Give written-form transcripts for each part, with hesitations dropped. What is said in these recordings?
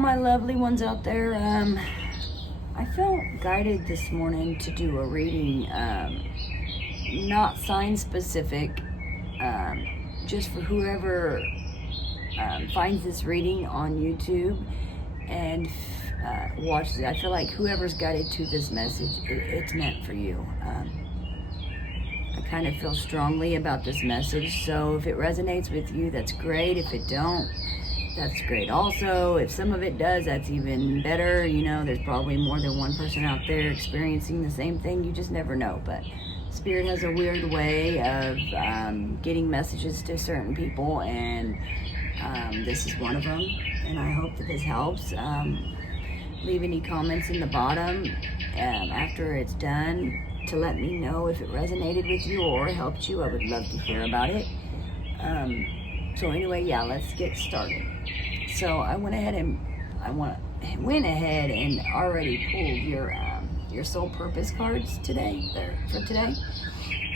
my lovely ones out there. I felt guided this morning to do a reading, not sign specific, just for whoever finds this reading on YouTube and watches it. I feel like whoever's guided to this message, it's meant for you. I kind of feel strongly about this message, so if it resonates with you, that's great. If it don't, that's great also. If some of it does, that's even better. You know, there's probably more than one person out there experiencing the same thing. You just never know. But Spirit has a weird way of getting messages to certain people, and this is one of them. And I hope that this helps. Leave any comments in the bottom after it's done to let me know if it resonated with you or helped you. I would love to hear about it. So anyway, yeah, let's get started. So I went ahead and already pulled your soul purpose cards for today,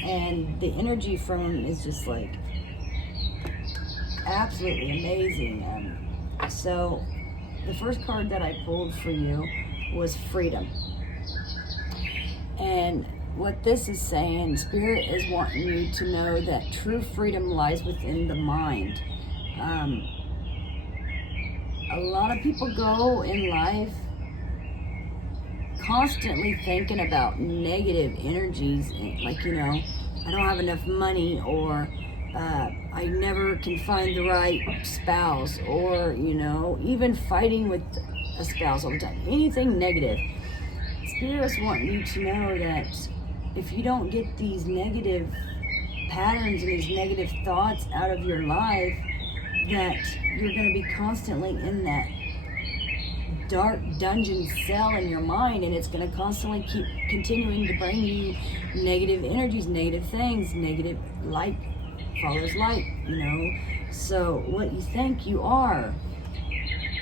and the energy from them is just like absolutely amazing. So the first card that I pulled for you was freedom, and what this is saying, Spirit is wanting you to know that true freedom lies within the mind. A lot of people go in life constantly thinking about negative energies, like, you know, I don't have enough money, or I never can find the right spouse, or, you know, even fighting with a spouse all the time. Anything negative. Spirit's wanting you to know that if you don't get these negative patterns and these negative thoughts out of your life, that you're going to be constantly in that dark dungeon cell in your mind, and it's going to constantly keep continuing to bring you negative energies, negative things, negative light follows light, you know. So what you think you are.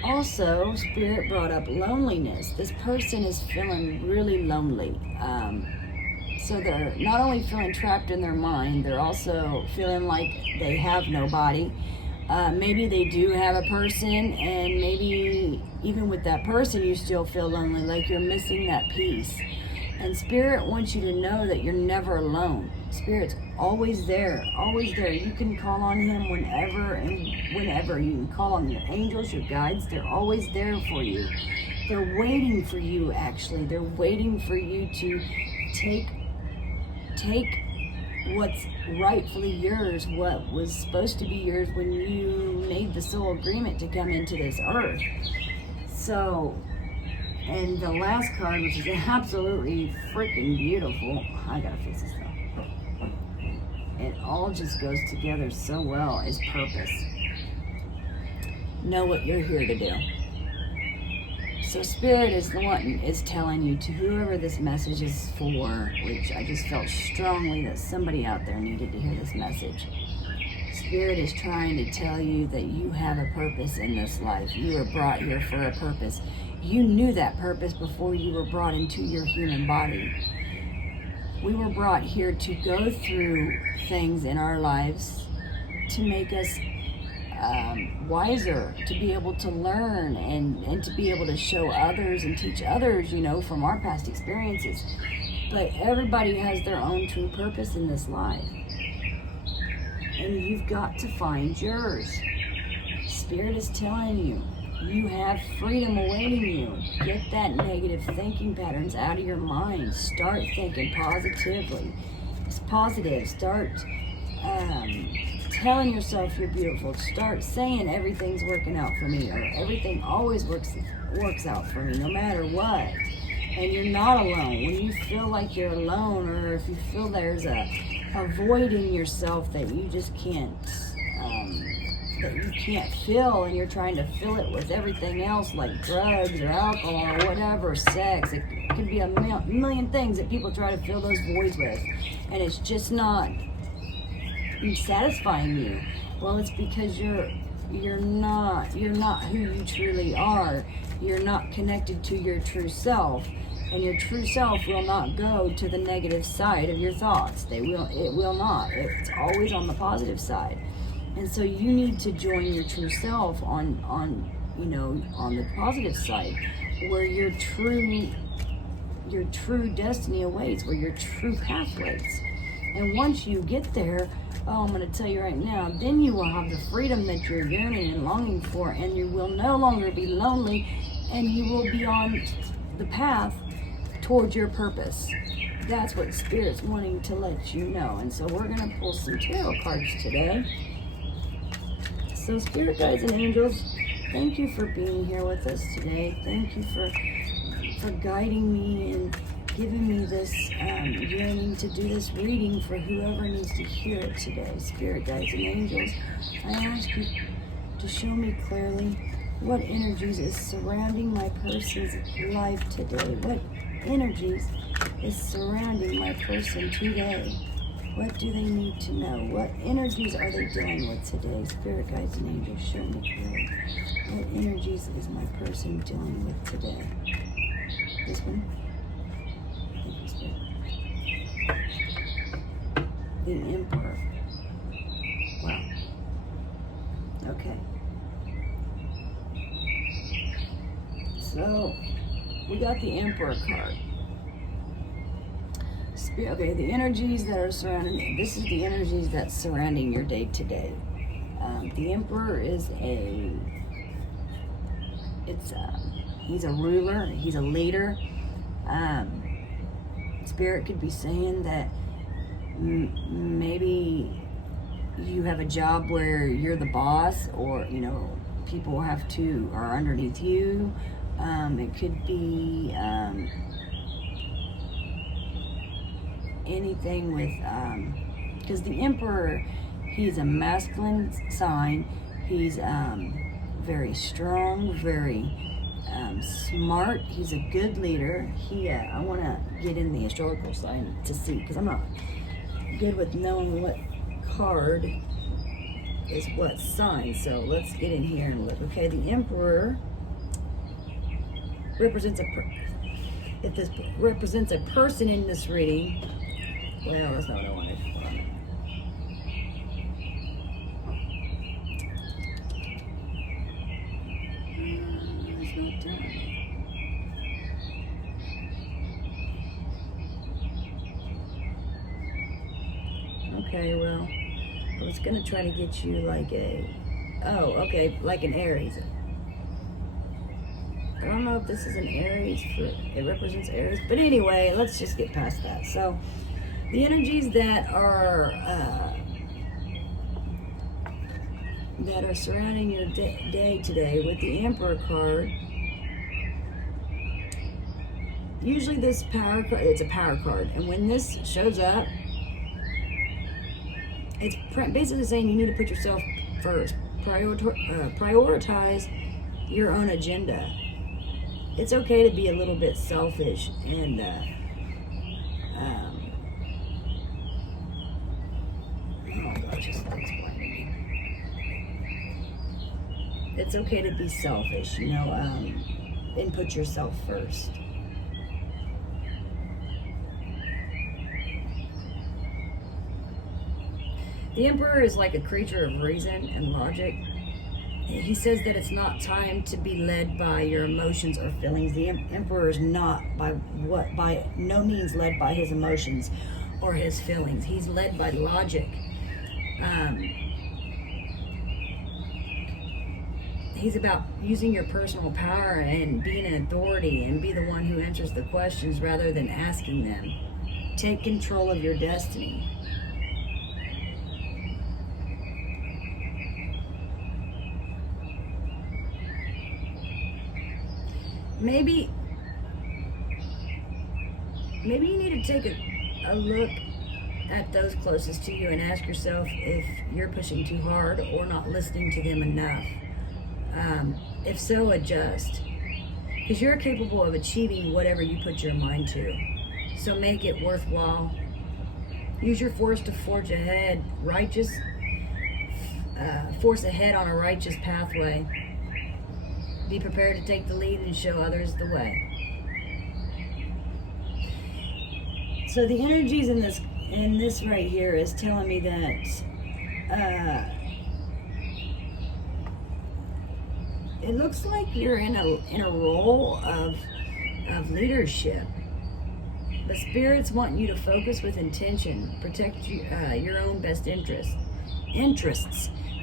Also, Spirit brought up loneliness. This person is feeling really lonely. So they're not only feeling trapped in their mind, they're also feeling like they have nobody. Maybe they do have a person, and maybe even with that person you still feel lonely, like you're missing that piece. And Spirit wants you to know that you're never alone. Spirit's always there, always there. You can call on Him whenever and whenever. You can call on your angels, your guides. They're always there for you. They're waiting for you, actually. They're waiting for you to take what's rightfully yours, what was supposed to be yours when you made the soul agreement to come into this earth. So, and the last card, which is absolutely freaking beautiful, I gotta fix this though. It all just goes together so well, is purpose. Know what you're here to do. So Spirit is the one is telling you, to whoever this message is for, which I just felt strongly that somebody out there needed to hear this message. Spirit is trying to tell you that you have a purpose in this life. You were brought here for a purpose. You knew that purpose before you were brought into your human body. We were brought here to go through things in our lives to make us wiser, to be able to learn and to be able to show others and teach others, you know, from our past experiences. But everybody has their own true purpose in this life, and you've got to find yours. Spirit is telling you, you have freedom awaiting you. Get that negative thinking patterns out of your mind. Start thinking positively. It's positive. Start telling yourself you're beautiful. Start saying everything's working out for me, or everything always works out for me, no matter what. And you're not alone. When you feel like you're alone, or if you feel there's a void in yourself that you just can't fill, and you're trying to fill it with everything else, like drugs or alcohol or whatever, sex. It could be a million things that people try to fill those voids with, and it's just not satisfying you. Well, it's because you're not who you truly are. You're not connected to your true self, and your true self will not go to the negative side of your thoughts. It will not. It's always on the positive side. And so you need to join your true self on you know, on the positive side, where your true destiny awaits, where your true path waits. And once you get there, oh, I'm going to tell you right now, then you will have the freedom that you're yearning and longing for, and you will no longer be lonely, and you will be on the path towards your purpose. That's what Spirit's wanting to let you know. And so we're going to pull some tarot cards today. So Spirit guides and angels, thank you for being here with us today. Thank you for guiding me and giving me this yearning to do this reading for whoever needs to hear it today. Spirit guides and angels, I ask you to show me clearly what energies is surrounding my person's life today. What energies is surrounding my person today? What do they need to know? What energies are they dealing with today? Spirit guides and angels, show me clearly. What energies is my person dealing with today? This one? Thank you, Spirit. The Emperor. Wow. Okay. So, we got the Emperor card. Okay, the energies that are surrounding, this is the energies that's surrounding your day today. The Emperor is he's a ruler, he's a leader. Spirit could be saying that maybe you have a job where you're the boss, or, you know, people are underneath you. It could be anything with, because the Emperor, he's a masculine sign. He's very strong, very smart. He's a good leader. I want to get in the astrological sign to see, because I'm not good with knowing what card is what sign. So let's get in here and look. Okay, the Emperor represents if this represents a person in this reading. Well, that's not what I wanted. It's not done. Okay, well, I was going to try to get you like like an Aries. I don't know if this is an Aries, it represents Aries. But anyway, let's just get past that. So, the energies that are surrounding your day today with the Emperor card. Usually this power card, it's a power card. And when this shows up, it's basically saying you need to put yourself first. Prioritize your own agenda. It's okay to be a little bit selfish and it's okay to be selfish, you know, and put yourself first. The Emperor is like a creature of reason and logic. He says that it's not time to be led by your emotions or feelings. The Emperor is not by no means led by his emotions or his feelings. He's led by logic. He's about using your personal power and being an authority and be the one who answers the questions rather than asking them. Take control of your destiny. Maybe you need to take a look at those closest to you and ask yourself if you're pushing too hard or not listening to them enough. If so, adjust. Because you're capable of achieving whatever you put your mind to. So make it worthwhile. Use your force to forge ahead, force ahead on a righteous pathway. Be prepared to take the lead and show others the way. So the energies in this right here is telling me that it looks like you're in a role of leadership. But spirits want you to focus with intention, protect your own best interests,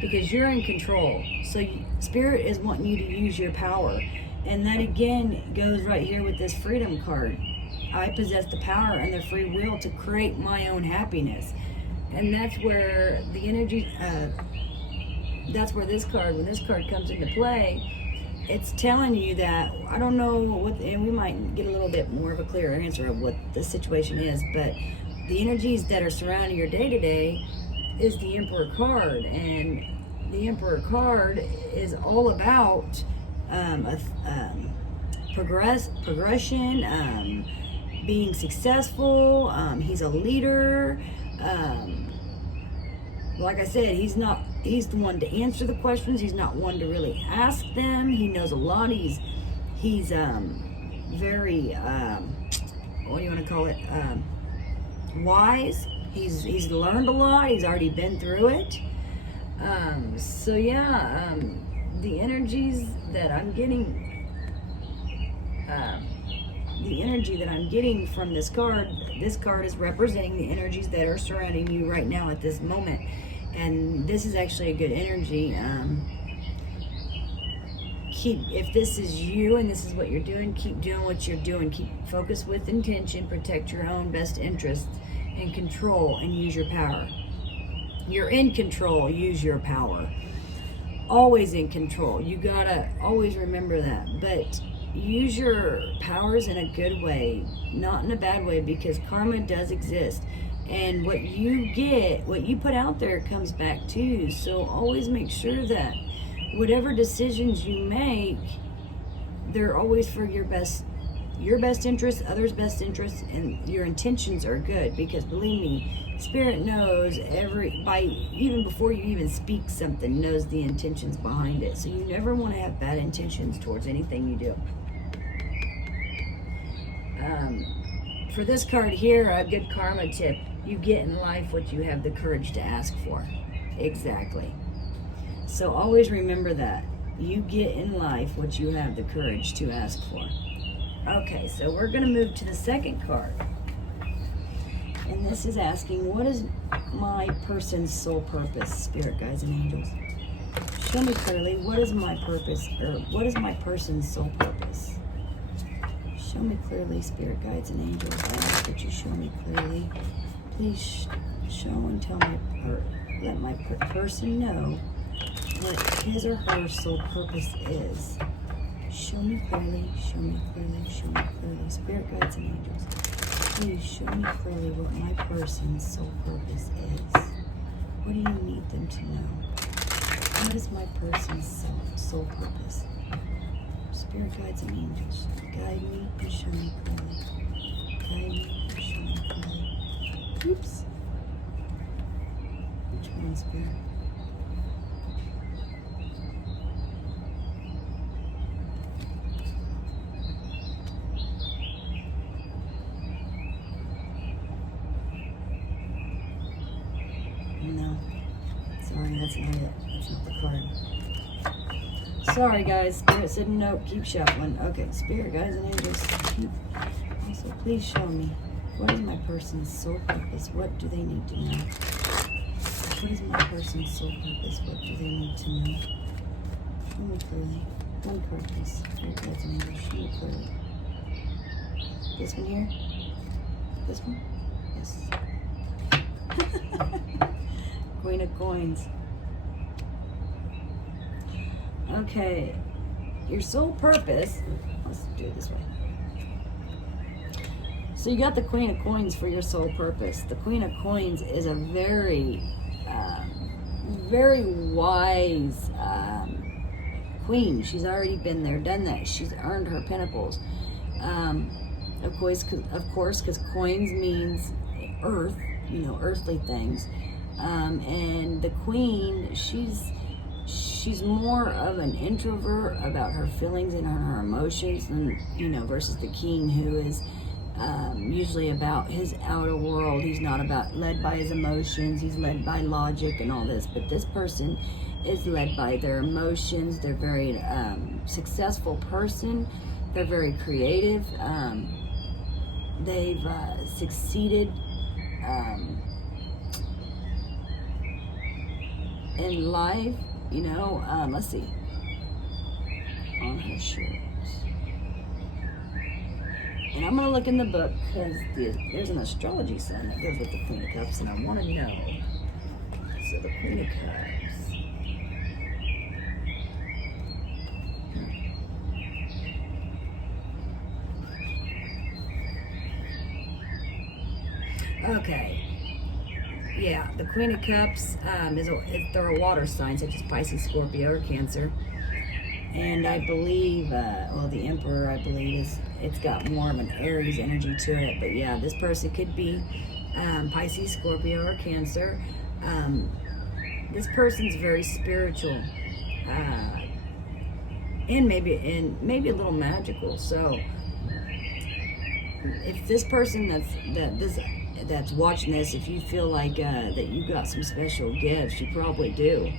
because you're in control. So spirit is wanting you to use your power, and that again goes right here with this freedom card. I possess the power and the free will to create my own happiness, and that's where the energy. That's where this card, when this card comes into play, it's telling you that, I don't know what, and we might get a little bit more of a clearer answer of what the situation is, but the energies that are surrounding your day-to-day is the Emperor card, and the Emperor card is all about progression, being successful. He's a leader. Like I said, he's the one to answer the questions. He's not one to really ask them. He knows a lot. He's very, what do you want to call it? Wise. He's learned a lot. He's already been through it. So yeah, the energies that I'm getting, the energy that I'm getting from this card is representing the energies that are surrounding you right now at this moment. And this is actually a good energy. If this is you and this is what you're doing, keep doing what you're doing. Keep focus with intention, protect your own best interests, and control, and use your power. You're in control, use your power. Always in control. You gotta always remember that. But use your powers in a good way, not in a bad way, because karma does exist. And what you get, what you put out there comes back to you. So always make sure that whatever decisions you make, they're always for your best interest, others' best interest, and your intentions are good. Because believe me, Spirit knows even before you even speak something, knows the intentions behind it. So you never want to have bad intentions towards anything you do. For this card here, a good karma tip: you get in life what you have the courage to ask for. Exactly. So always remember that. You get in life what you have the courage to ask for. Okay, so we're going to move to the second card. And this is asking, what is my person's soul purpose, spirit guides and angels? Show me clearly, what is my purpose, or what is my person's soul purpose? Show me clearly, spirit guides and angels. I ask that you show me clearly. Please show and tell me, or let my person know what his or her soul purpose is. Show me clearly, show me clearly, show me clearly. Spirit guides and angels, please show me clearly what my person's soul purpose is. What do you need them to know? What is my person's soul purpose? Spirit guides and angels, guide me and show me clearly. Guide me and show me clearly. Oops. Which one, Spirit? No. Sorry, that's not it. That's not the card. Sorry, guys. Spirit said no. Keep shuffling. Okay, Spirit guides and angels. Also, please show me. What is my person's soul purpose? What do they need to know? What is my person's soul purpose? What do they need to know? Show me clearly. One card, please. Spirit guides and angels. Show me clearly. This one here? This one? Yes. Queen of Coins. Okay. Your soul purpose. Let's do it this way. So you got the Queen of Coins for your soul purpose. The Queen of Coins is a very, very wise queen. She's already been there, done that. She's earned her pentacles. Of course, because coins means earth, earthly things. And the Queen, she's more of an introvert about her feelings and her emotions than, versus the King, who is usually about his outer world. He's not led by his emotions. He's led by logic and all this. But this person is led by their emotions. They're very successful person. They're very creative. They've succeeded in life. You know, let's see. On her shirts. And I'm going to look in the book because there's an astrology sign that goes with the Queen of Cups, and I want to know. So the Queen of Cups. Okay. Yeah, the Queen of Cups they're a water sign, such as Pisces, Scorpio, or Cancer. And I believe, the Emperor, I believe, it's got more of an Aries energy to it. But yeah, this person could be Pisces, Scorpio, or Cancer. This person's very spiritual, and maybe a little magical. So, if this person that's watching this, if you feel like that you got some special gifts, you probably do.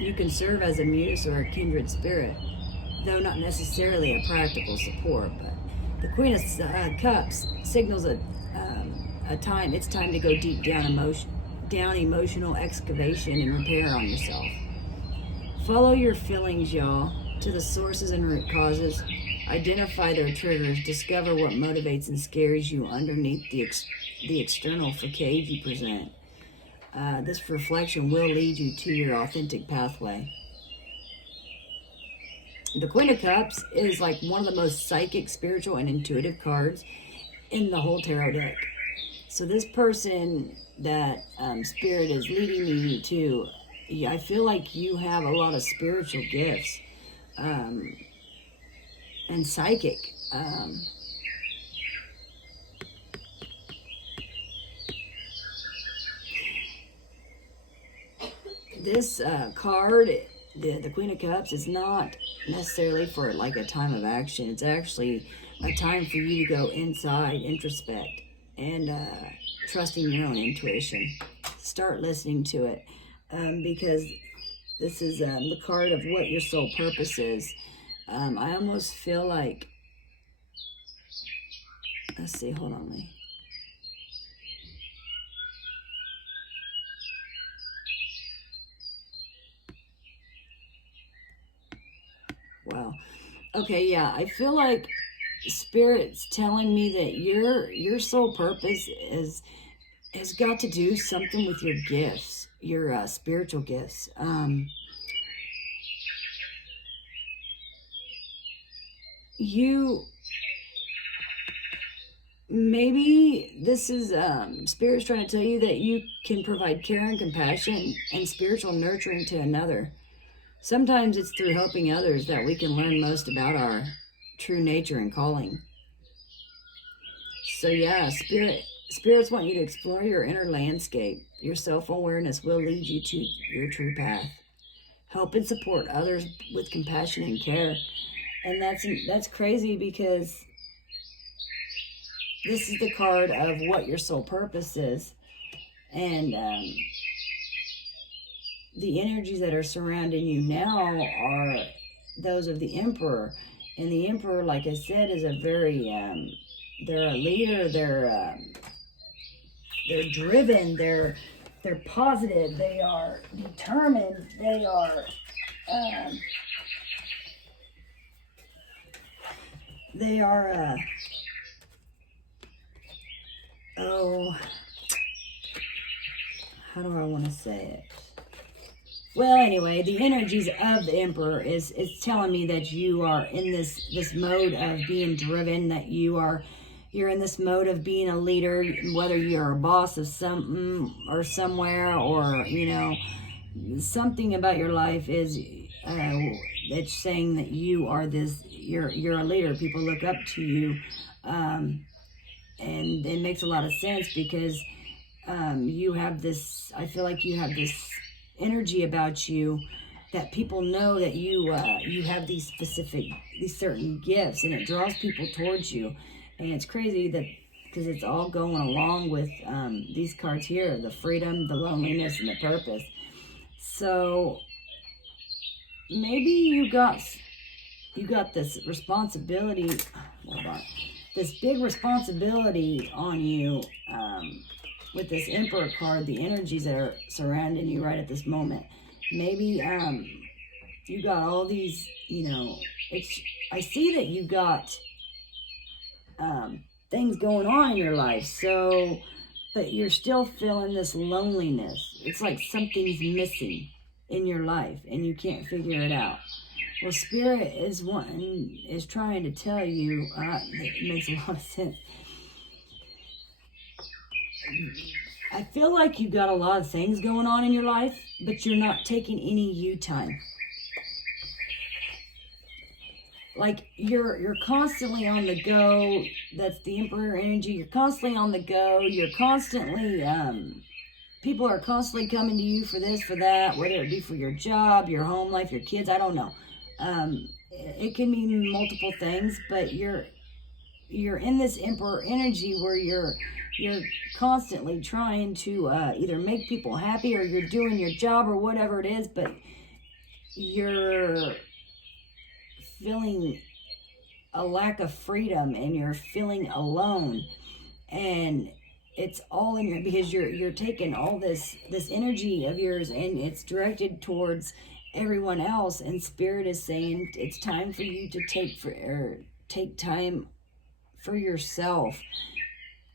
You can serve as a muse or a kindred spirit, though not necessarily a practical support. But the Queen of Cups signals a time. It's time to go deep down emotional excavation and repair on yourself. Follow your feelings, y'all, to the sources and root causes. Identify their triggers. Discover what motivates and scares you underneath the external facade you present. This reflection will lead you to your authentic pathway. The Queen of Cups is like one of the most psychic, spiritual, and intuitive cards in the whole tarot deck. So this person that Spirit is leading me to, I feel like you have a lot of spiritual gifts and psychic. This card, the Queen of Cups, is not necessarily for like a time of action. It's actually a time for you to go inside, introspect, and trusting your own intuition. Start listening to it, because this is the card of what your soul purpose is. I almost feel like, let's see, hold on me. Wow. Okay, yeah, I feel like Spirit's telling me that your soul purpose has got to do something with your gifts, your spiritual gifts. Maybe this is Spirit's trying to tell you that you can provide care and compassion and spiritual nurturing to another. Sometimes it's through helping others that we can learn most about our true nature and calling. So yeah, spirits want you to explore your inner landscape. Your self-awareness will lead you to your true path. Help and support others with compassion and care. And that's crazy, because this is the card of what your soul purpose is. And the energies that are surrounding you now are those of the Emperor. And the Emperor, like I said, is a very, they're a leader, they're driven, they're positive, they are determined, they are, how do I want to say it? Well, anyway, the energies of the Emperor is telling me that you are in this mode of being driven, that you're in this mode of being a leader, whether you're a boss of something or somewhere, or, something about your life is that's saying that you are you're a leader. People look up to you, and it makes a lot of sense, because you have this, I feel like you have this energy about you that people know that you have these certain gifts, and it draws people towards you. And it's crazy that, because it's all going along with these cards here, the freedom, the loneliness, and the purpose. So maybe you got this responsibility, hold on, this big responsibility on you with this Emperor card, the energies that are surrounding you right at this moment. Maybe you got all these, I see that you got things going on in your life, so, but you're still feeling this loneliness. It's like something's missing in your life and you can't figure it out. Well, Spirit is trying to tell you, it makes a lot of sense. I feel like you got a lot of things going on in your life, but you're not taking any you time. Like you're constantly on the go. That's the Emperor energy. You're constantly on the go. You're constantly, people are constantly coming to you for this, for that, whether it be for your job, your home life, your kids, I don't know. It can mean multiple things, but you're in this Emperor energy where you're constantly trying to either make people happy, or you're doing your job, or whatever it is, but you're feeling a lack of freedom and you're feeling alone, and it's all in your, because you're taking all this energy of yours and it's directed towards everyone else, and Spirit is saying it's time for you to take time for yourself.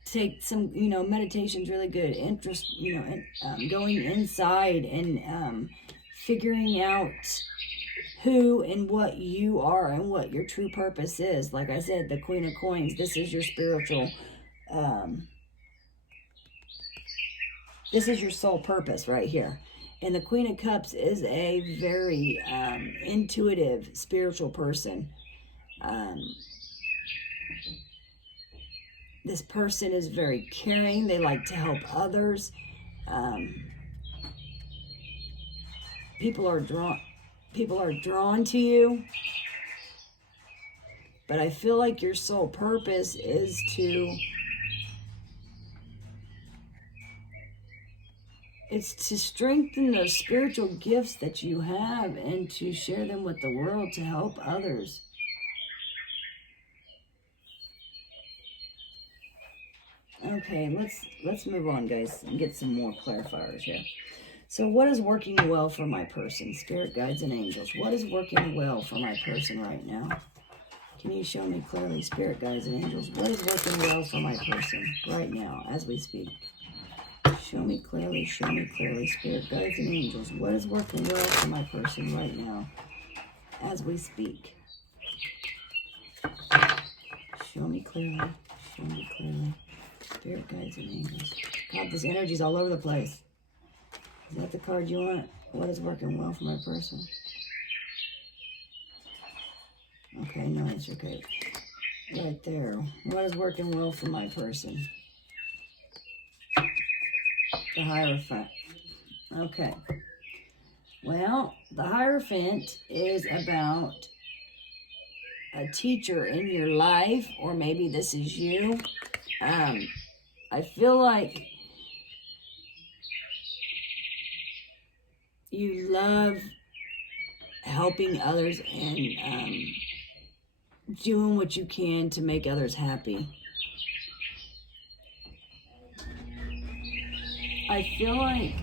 Take some, meditation's really good. Interest, going inside and figuring out who and what you are and what your true purpose is. Like I said, the Queen of Coins, this is your spiritual, this is your soul purpose right here. And the Queen of Cups is a very intuitive, spiritual person. This person is very caring. They like to help others. People are drawn to you. But I feel like your soul purpose is to strengthen those spiritual gifts that you have and to share them with the world to help others. Okay, let's move on, guys, and get some more clarifiers here. So what is working well for my person? Spirit guides and angels. What is working well for my person right now? Can you show me clearly, Spirit guides and angels? What is working well for my person right now as we speak? Show me clearly, Spirit guides and angels. What is working well for my person right now as we speak? Show me clearly, Spirit guides and angels. God, this energy's all over the place. Is that the card you want? What is working well for my person? Okay, no answer. Okay. Right there. What is working well for my person? The Hierophant. Okay. Well, the Hierophant is about a teacher in your life, or maybe this is you. I feel like you love helping others and doing what you can to make others happy. I feel like,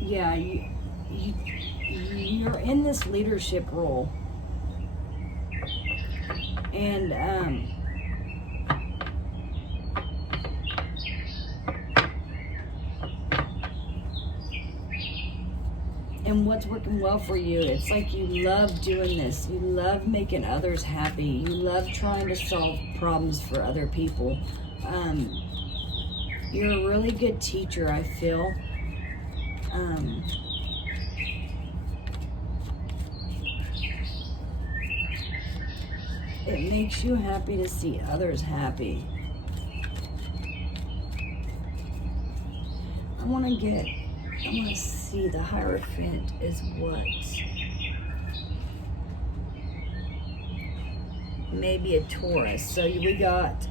yeah, you're in this leadership role, and what's working well for you, it's like you love doing this. You love making others happy. You love trying to solve problems for other people. You're a really good teacher, I feel. It makes you happy to see others happy. I want to see the Hierophant is what? maybe a Taurus. So we got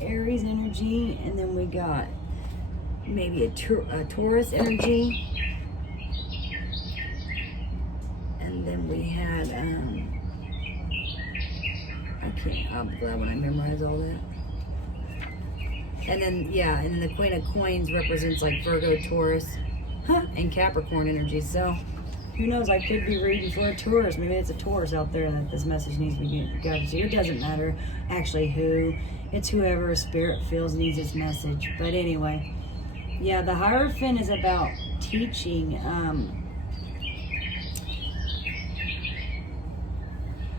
Aries energy, and then we got maybe a Taurus energy, and then we had I'm glad when I memorize all that. And then and then the Queen of Coins represents like Virgo, Taurus, and Capricorn energy. So who knows? I could be reading for a Taurus. Maybe it's a Taurus out there that this message needs to be guided to. It doesn't matter actually who. It's whoever Spirit feels needs this message. But anyway, yeah, the Hierophant is about teaching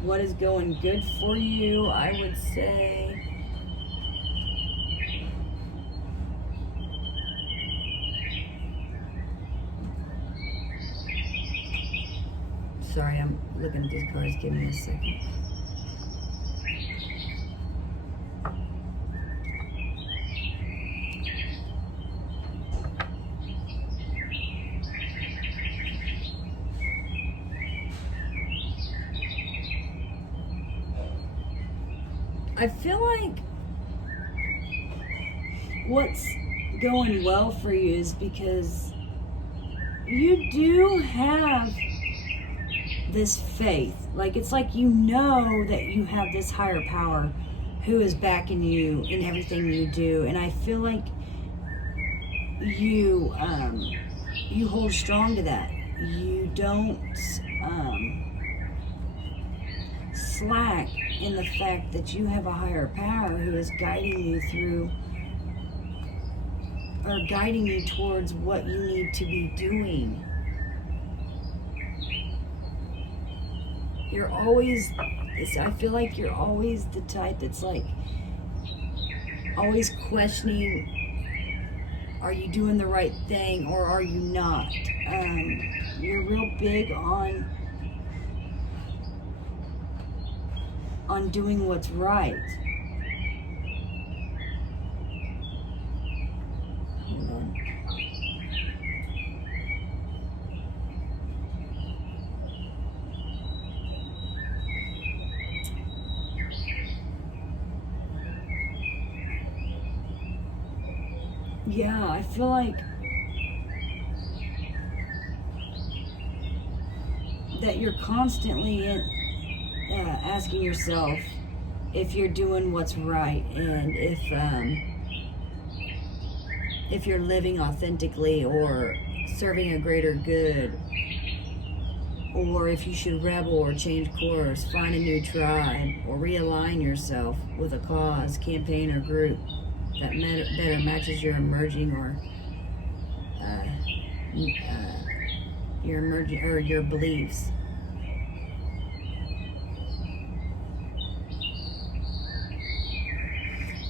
what is going good for you, I would say. Sorry, I'm looking at these cards. Give me a second. I feel like what's going well for you is because you do have this faith. Like, it's like you know that you have this higher power who is backing you in everything you do. And I feel like you hold strong to that. You don't slack in the fact that you have a higher power who is guiding you through, or guiding you towards what you need to be doing. You're always, I feel like you're always the type that's like, always questioning, are you doing the right thing or are you not? You're real big on doing what's right. Hold on. Yeah, I feel like that you're constantly asking yourself if you're doing what's right, and if you're living authentically or serving a greater good, or if you should rebel or change course, find a new tribe, or realign yourself with a cause, campaign, or group that better matches your emerging or your beliefs.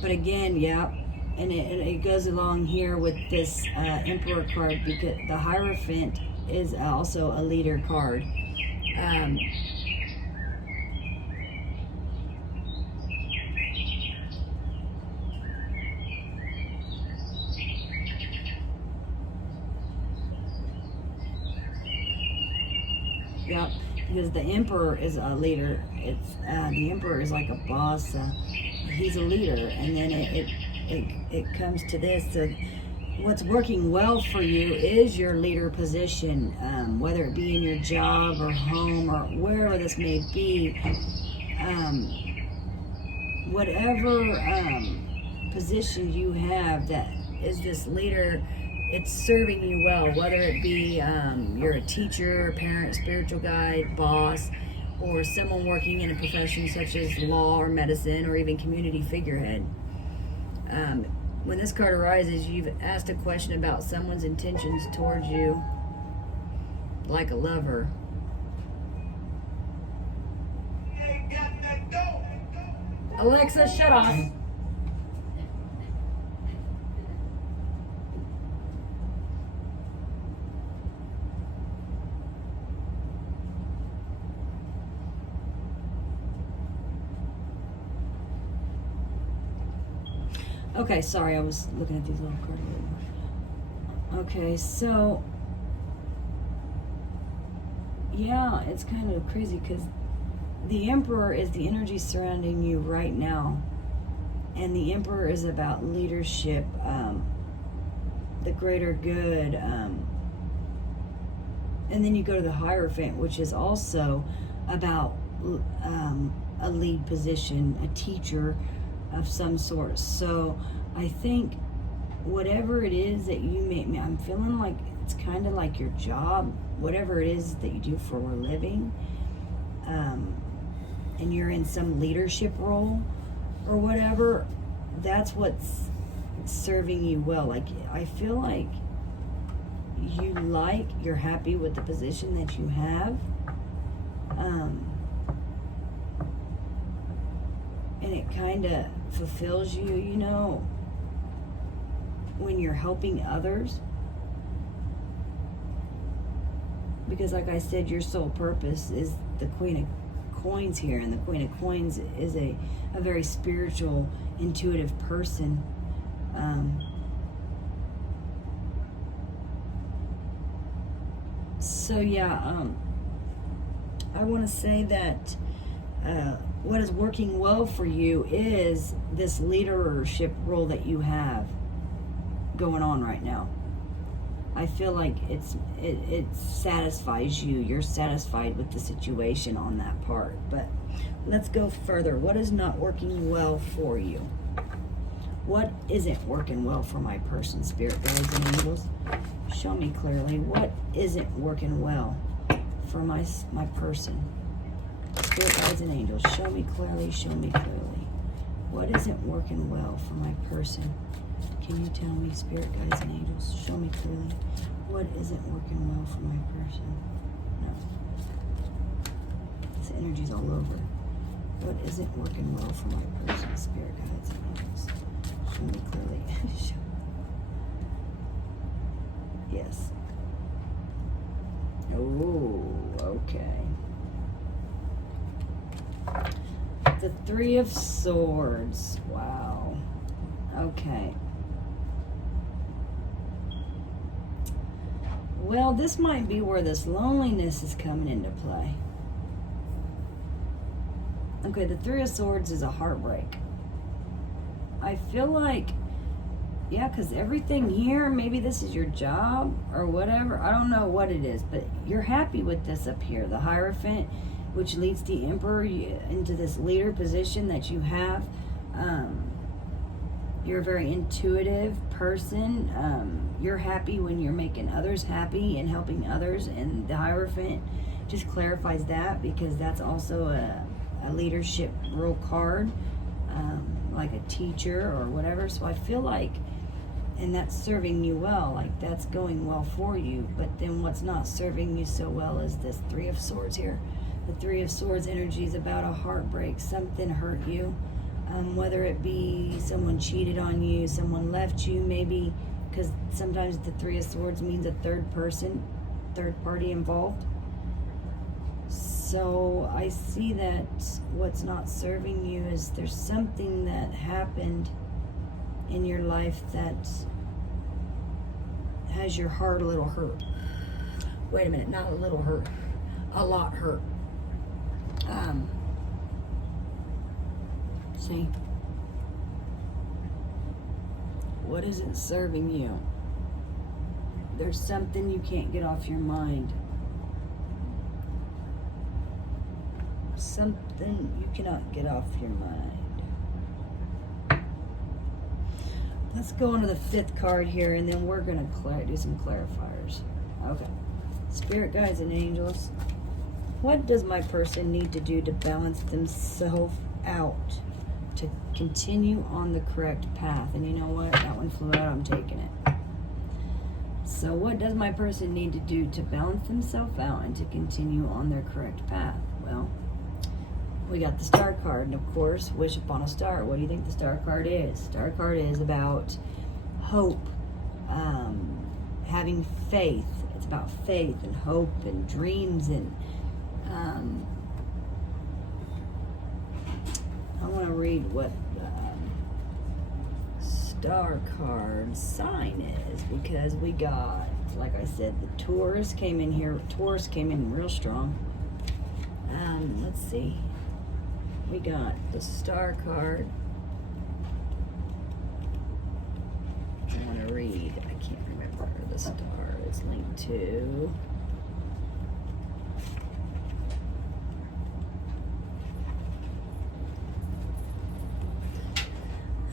But again, yeah, and it goes along here with this Emperor card, because the Hierophant is also a leader card. Yep, because the Emperor is a leader. It's the Emperor is like a boss. He's a leader, and then it comes to this. What's working well for you is your leader position, whether it be in your job or home or wherever this may be. Whatever position you have that is this leader, it's serving you well, whether it be you're a teacher, parent, spiritual guide, boss, or someone working in a profession such as law or medicine, or even community figurehead. When this card arises, you've asked a question about someone's intentions towards you, like a lover. Alexa, shut off. Okay, sorry, I was looking at these little cards. Okay, so yeah, it's kind of crazy because the Emperor is the energy surrounding you right now. And the Emperor is about leadership, the greater good. And then you go to the Hierophant, which is also about a lead position, a teacher of some sort. So I think whatever it is that you make, I'm feeling like it's kind of like your job, whatever it is that you do for a living, and you're in some leadership role or whatever, that's what's serving you well. Like, I feel like you're happy with the position that you have, and it kind of fulfills you, you know, when you're helping others. Because like I said, your sole purpose is the Queen of Coins here, and the Queen of Coins is a very spiritual, intuitive person. So yeah, I want to say that what is working well for you is this leadership role that you have going on right now. I feel like it satisfies you. You're satisfied with the situation on that part. But let's go further. What is not working well for you? What isn't working well for my person, Spirit, guides, and angels? Show me clearly. What isn't working well for my person? Spirit, guides, and angels, show me clearly. Show me clearly. What isn't working well for my person? Can you tell me, Spirit, guides, and angels? Show me clearly. What isn't working well for my person? No. This energy's all over. What isn't working well for my person? Spirit, guides, and angels. Show me clearly. Yes. Oh, okay. The Three of Swords. Wow. Okay. Well, this might be where this loneliness is coming into play. Okay, the Three of Swords is a heartbreak. I feel like, yeah, because everything here, maybe this is your job or whatever. I don't know what it is, but you're happy with this up here. The Hierophant, which leads the Emperor into this leader position that you have. You're a very intuitive person. You're happy when you're making others happy and helping others. And the Hierophant just clarifies that, because that's also a leadership role card, like a teacher or whatever. So I feel like, and that's serving you well, like that's going well for you. But then what's not serving you so well is this Three of Swords here. The Three of Swords energy is about a heartbreak. Something hurt you. Whether it be someone cheated on you, someone left you, maybe, because sometimes the Three of Swords means a third party involved. So I see that what's not serving you is there's something that happened in your life that has your heart a little hurt. Wait a minute, not a little hurt, a lot hurt. See? What isn't serving you? There's something you can't get off your mind. Something you cannot get off your mind. Let's go on to the 5th card here, and then we're going to do some clarifiers. Okay. Spirit, guides, and angels. What does my person need to do to balance themselves out to continue on the correct path? And you know what? That one flew out. I'm taking it. So what does my person need to do to balance themselves out and to continue on their correct path? Well, we got the Star card, and of course, wish upon a star. What do you think the Star card is? Star card is about hope, having faith. It's about faith and hope and dreams, and I want to read what the Star card sign is, because we got, like I said, the Taurus came in here. Taurus came in real strong. Let's see. we got the Star card. I want to read. I can't remember the Star is linked to.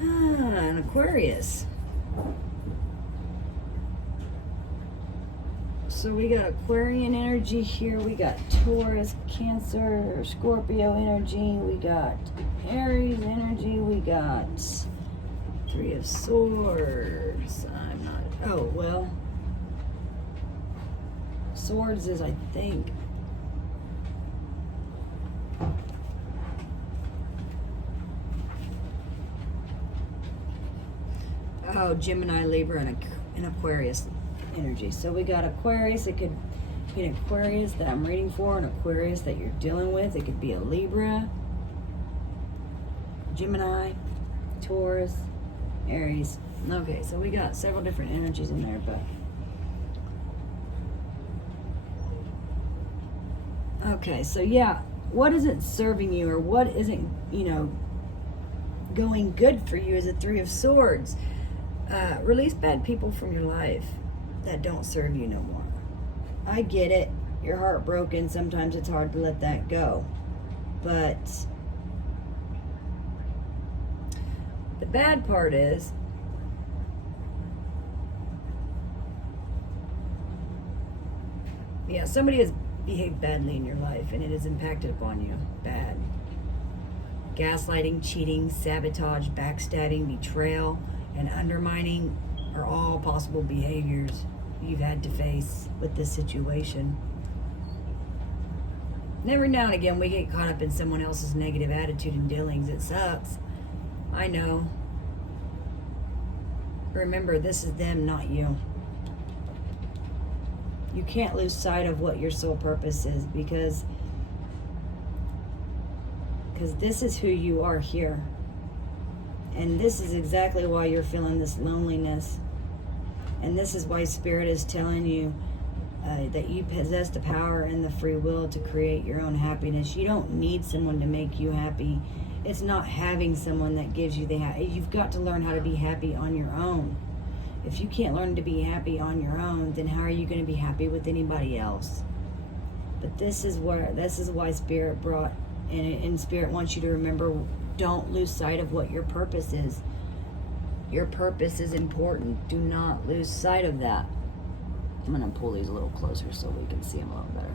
An Aquarius. So we got Aquarian energy here. We got Taurus, Cancer, Scorpio energy. We got Aries energy. We got Three of Swords. I'm not. Oh, well. Swords is, I think. Oh, Gemini, Libra, and Aquarius energy. So we got Aquarius. It could be an Aquarius that I'm reading for, an Aquarius that you're dealing with. It could be a Libra, Gemini, Taurus, Aries. Okay, so we got several different energies in there, but okay, so yeah, what isn't serving you, or what isn't, going good for you, is a Three of Swords. Release bad people from your life that don't serve you no more. I get it. You're heartbroken. Sometimes it's hard to let that go. But the bad part is, yeah, somebody has behaved badly in your life and it has impacted upon you bad. Gaslighting, cheating, sabotage, backstabbing, betrayal, and undermining are all possible behaviors you've had to face with this situation. And every now and again, we get caught up in someone else's negative attitude and dealings. It sucks. I know. Remember, this is them, not you. You can't lose sight of what your soul purpose is, because this is who you are here. And this is exactly why you're feeling this loneliness. And this is why Spirit is telling you that you possess the power and the free will to create your own happiness. You don't need someone to make you happy. It's not having someone that gives you the happy. You've got to learn how to be happy on your own. If you can't learn to be happy on your own, then how are you going to be happy with anybody else? But this is why Spirit brought, and Spirit wants you to remember, don't lose sight of what your purpose is. Your purpose is important. Do not lose sight of that. I'm going to pull these a little closer so we can see them a little better.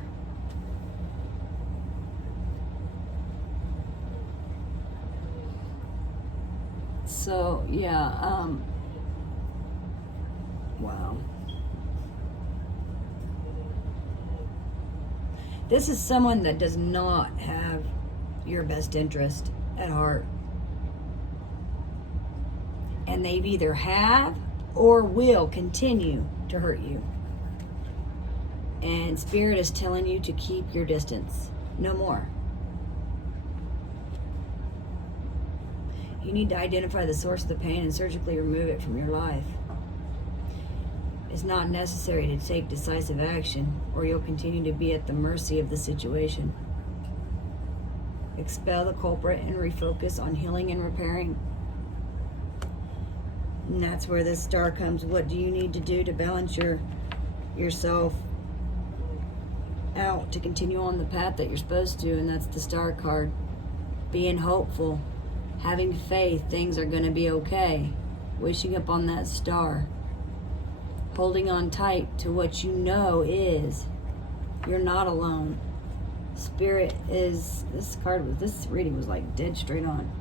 So, yeah, wow. This is someone that does not have your best interest at heart. And they've either have or will continue to hurt you. And Spirit is telling you to keep your distance. No more. You need to identify the source of the pain and surgically remove it from your life. It's not necessary to take decisive action, or you'll continue to be at the mercy of the situation. Expel the culprit and refocus on healing and repairing. And that's where this Star comes. What do you need to do to balance yourself out to continue on the path that you're supposed to? And that's the Star card. Being hopeful, having faith, things are going to be okay. Wishing upon that star. Holding on tight to what you know is. You're not alone. Spirit is, this reading was like dead straight on.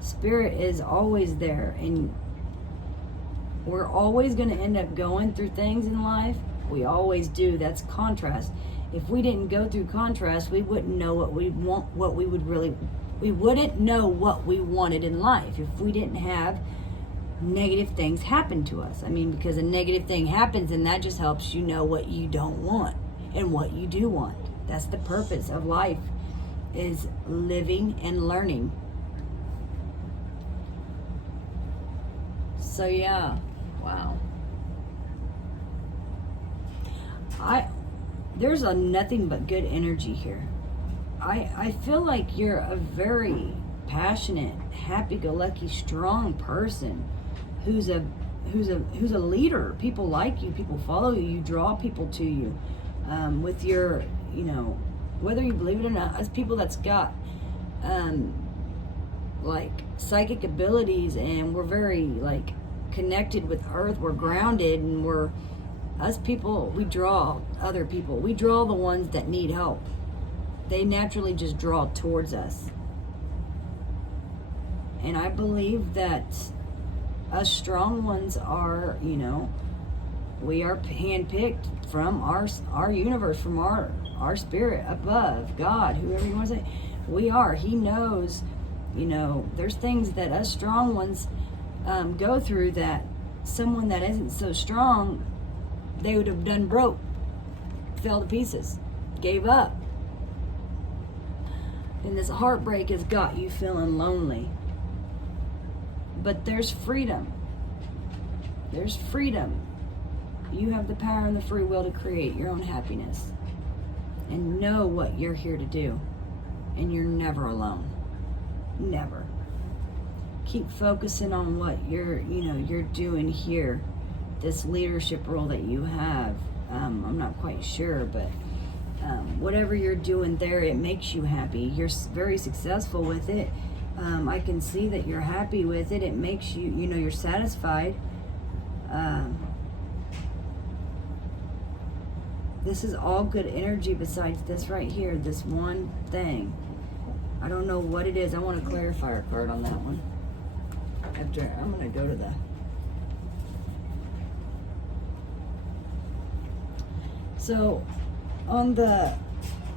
Spirit is always there, and we're always going to end up going through things in life. We always do. That's contrast. If we didn't go through contrast, we wouldn't know what we want, we wouldn't know what we wanted in life if we didn't have negative things happen to us. I mean, because a negative thing happens, and that just helps you know what you don't want and what you do want. That's the purpose of life, is living and learning. So yeah, wow. There's nothing but good energy here. I feel like you're a very passionate, happy-go-lucky, strong person who's a leader. People like you, people follow you, you draw people to you with your, you know, whether you believe it or not, as people that's got like psychic abilities, and we're very like connected with earth, we're grounded, and we're, us people, we draw other people, we draw the ones that need help. They naturally just draw towards us. And I believe that us strong ones are, you know, we are handpicked from our universe, from our spirit above, God, whoever you want to say. We are. He knows, you know, there's things that us strong ones go through that someone that isn't so strong, they would have done broke, fell to pieces, gave up. And this heartbreak has got you feeling lonely. But there's freedom. There's freedom. You have the power and the free will to create your own happiness. And know what you're here to do. And you're never alone. Never. Keep focusing on what you're doing here. This leadership role that you have. I'm not quite sure, but whatever you're doing there, it makes you happy. You're very successful with it. I can see that you're happy with it. It makes you, you know, you're satisfied. This is all good energy besides this right here, this one thing. I don't know what it is. I want a clarifier card on that one. After, I'm going to go to the... So, on the...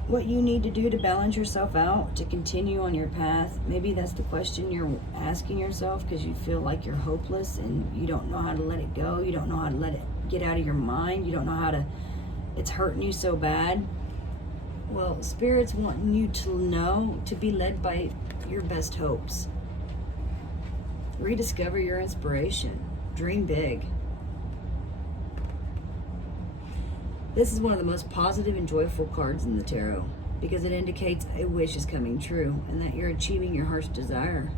what you need to do to balance yourself out, to continue on your path, maybe that's the question you're asking yourself because you feel like you're hopeless and you don't know how to let it go. You don't know how to let it get out of your mind. You don't know how to... it's hurting you so bad. Well, Spirit's wanting you to know, to be led by your best hopes. Rediscover your inspiration. Dream big. This is one of the most positive and joyful cards in the tarot because it indicates a wish is coming true and that you're achieving your heart's desire.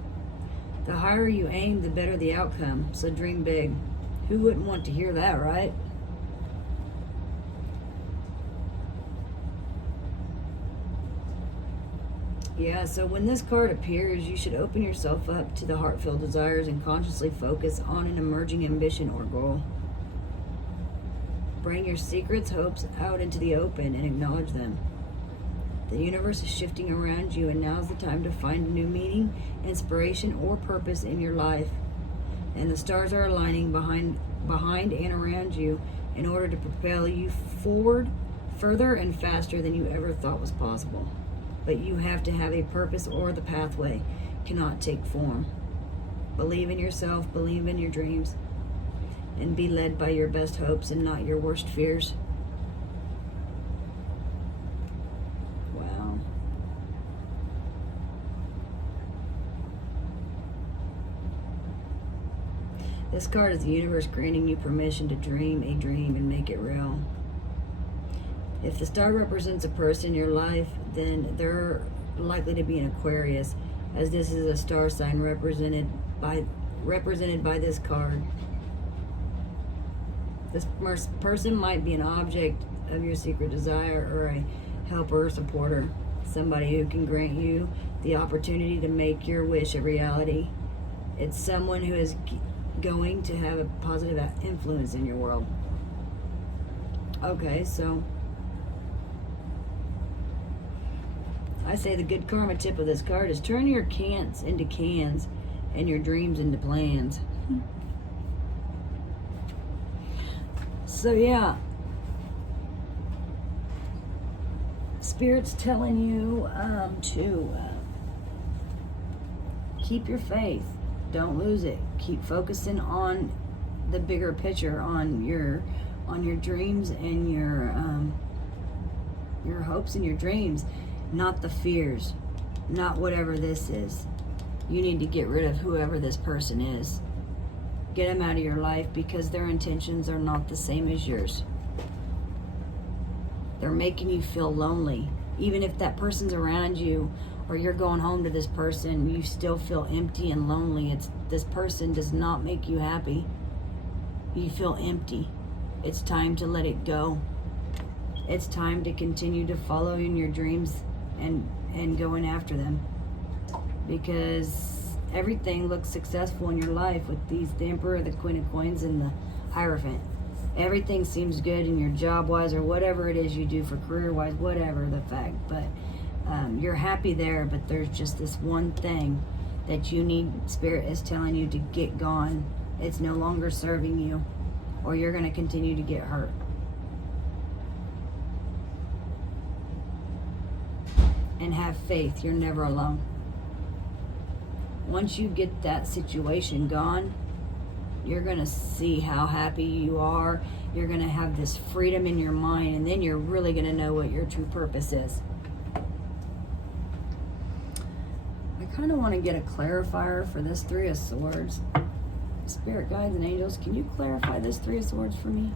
The higher you aim, the better the outcome. So dream big. Who wouldn't want to hear that, right? Yeah, so when this card appears, you should open yourself up to the heartfelt desires and consciously focus on an emerging ambition or goal. Bring your secrets, hopes out into the open and acknowledge them. The universe is shifting around you, and now's the time to find a new meaning, inspiration, or purpose in your life. And the stars are aligning behind and around you in order to propel you forward further and faster than you ever thought was possible. But you have to have a purpose, or the pathway cannot take form. Believe in yourself, believe in your dreams, and be led by your best hopes and not your worst fears. Wow. This card is the universe granting you permission to dream a dream and make it real. If the star represents a person in your life, then they're likely to be an Aquarius, as this is a star sign represented by this card. This person might be an object of your secret desire or a helper or supporter, somebody who can grant you the opportunity to make your wish a reality. It's someone who is going to have a positive influence in your world. Okay, so I say the good karma tip of this card is turn your can'ts into cans and your dreams into plans. So yeah, Spirit's telling you to keep your faith. Don't lose it. Keep focusing on the bigger picture, on your dreams and your hopes and your dreams. Not the fears, not whatever this is. You need to get rid of whoever this person is. Get them out of your life because their intentions are not the same as yours. They're making you feel lonely. Even if that person's around you or you're going home to this person, you still feel empty and lonely. This person does not make you happy. You feel empty. It's time to let it go. It's time to continue to follow in your dreams and going after them. Because everything looks successful in your life with the Emperor, the Queen of Coins, and the Hierophant. Everything seems good in your job-wise or whatever it is you do for career-wise, whatever the fact. But you're happy there, but there's just this one thing that you need. Spirit is telling you to get gone. It's no longer serving you, or you're going to continue to get hurt. And have faith. You're never alone. Once you get that situation gone, you're going to see how happy you are. You're going to have this freedom in your mind, and then you're really going to know what your true purpose is. I kind of want to get a clarifier for this Three of Swords. Spirit guides and angels, can you clarify this Three of Swords for me?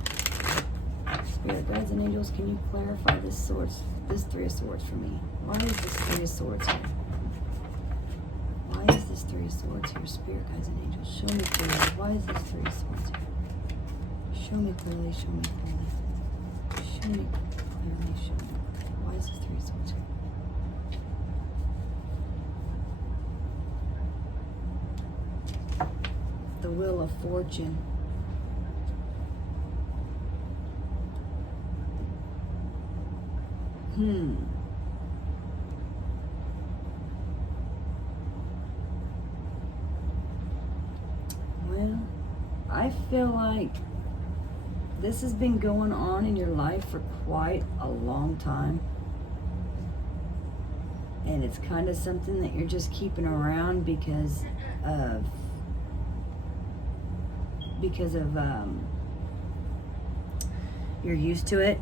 Spirit guides and angels, can you clarify this Three of Swords for me? Why is this Three of Swords here? Why is this Three of Swords here? Spirit guides and angels, show me clearly. Why is this Three of Swords here? Show me clearly, show me clearly. Show me clearly, show me clearly. Why is this Three of Swords here? The Wheel of Fortune. Well, I feel like this has been going on in your life for quite a long time. And it's kind of something that you're just keeping around because of you're used to it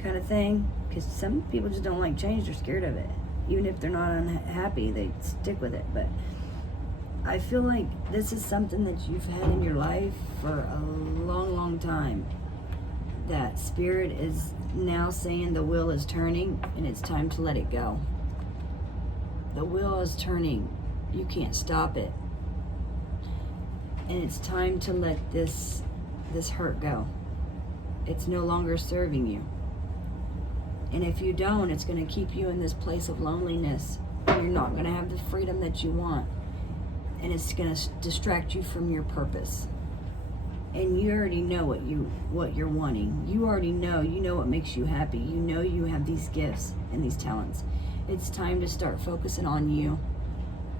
kind of thing. Because some people just don't like change. They're scared of it. Even if they're not unhappy, they stick with it. But I feel like this is something that you've had in your life for a long, long time. That Spirit is now saying the wheel is turning and it's time to let it go. The wheel is turning. You can't stop it. And it's time to let this hurt go. It's no longer serving you. And if you don't, it's going to keep you in this place of loneliness. You're not going to have the freedom that you want. And it's going to distract you from your purpose. And you already know what you're wanting. You already know. You know what makes you happy. You know you have these gifts and these talents. It's time to start focusing on you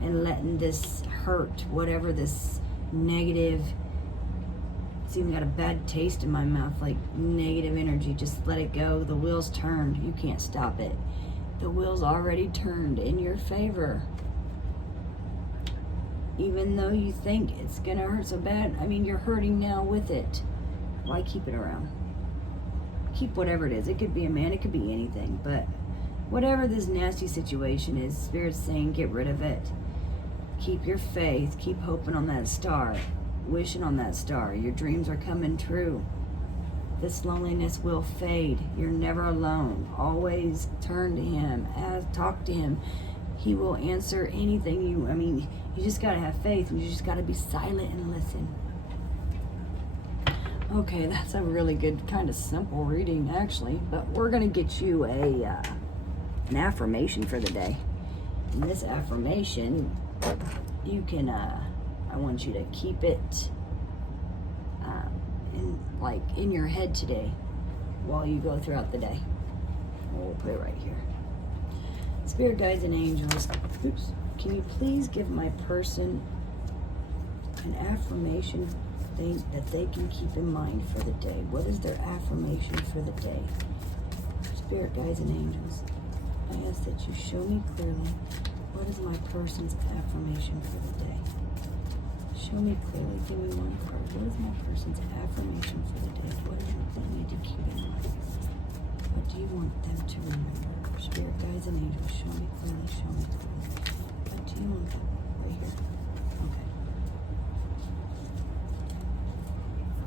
and letting this hurt, whatever this negative, it's even got a bad taste in my mouth, like negative energy. Just let it go. The wheel's turned. You can't stop it. The wheel's already turned in your favor. Even though you think it's gonna hurt so bad, I mean, you're hurting now with it. Why keep it around? Keep whatever it is. It could be a man, it could be anything, but whatever this nasty situation is, Spirit's saying get rid of it. Keep your faith. Keep hoping on that star. Wishing on that star. Your dreams are coming true. This loneliness will fade. You're never alone. Always turn to Him. Talk to Him. He will answer anything you just got to have faith. You just got to be silent and listen. Okay, that's a really good kind of simple reading actually, but we're going to get you an affirmation for the day. And this affirmation, you can I want you to keep it in your head today while you go throughout the day. We'll put it right here. Spirit guides and angels, can you please give my person an affirmation thing that they can keep in mind for the day? What is their affirmation for the day? Spirit guides and angels, I ask that you show me clearly what is my person's affirmation for the day. Show me clearly. Give me one card. What is my person's affirmation for the day? What is it they need to keep in mind? What do you want them to remember? Spirit guides and angels, show me clearly. Show me clearly. What do you want them? Right here. Okay.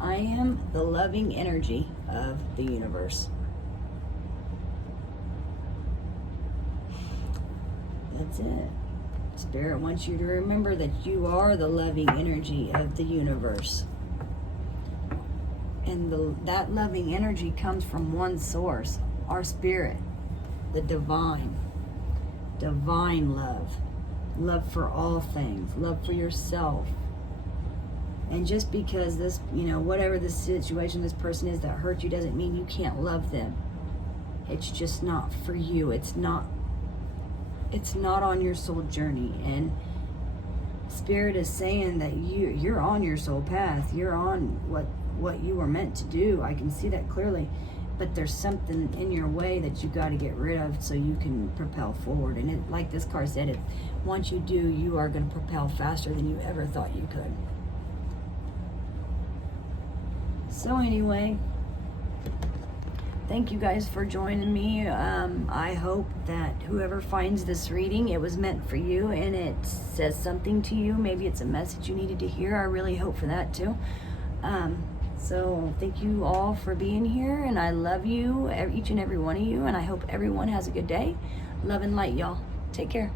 I am the loving energy of the universe. That's it. Spirit wants you to remember that you are the loving energy of the universe. And that loving energy comes from one source, our spirit, the divine. Divine love. Love for all things. Love for yourself. And just because this, whatever the situation this person is that hurt you doesn't mean you can't love them. It's just not for you. It's not on your soul journey. And Spirit is saying that you're on your soul path. You're on what you were meant to do. I can see that clearly. But there's something in your way that you got to get rid of so you can propel forward. And like this card said, once you do, you are going to propel faster than you ever thought you could. So anyway, thank you guys for joining me. I hope that whoever finds this reading, it was meant for you and it says something to you. Maybe it's a message you needed to hear. I really hope for that too. So thank you all for being here, and I love you, each and every one of you, and I hope everyone has a good day. Love and light, y'all. Take care.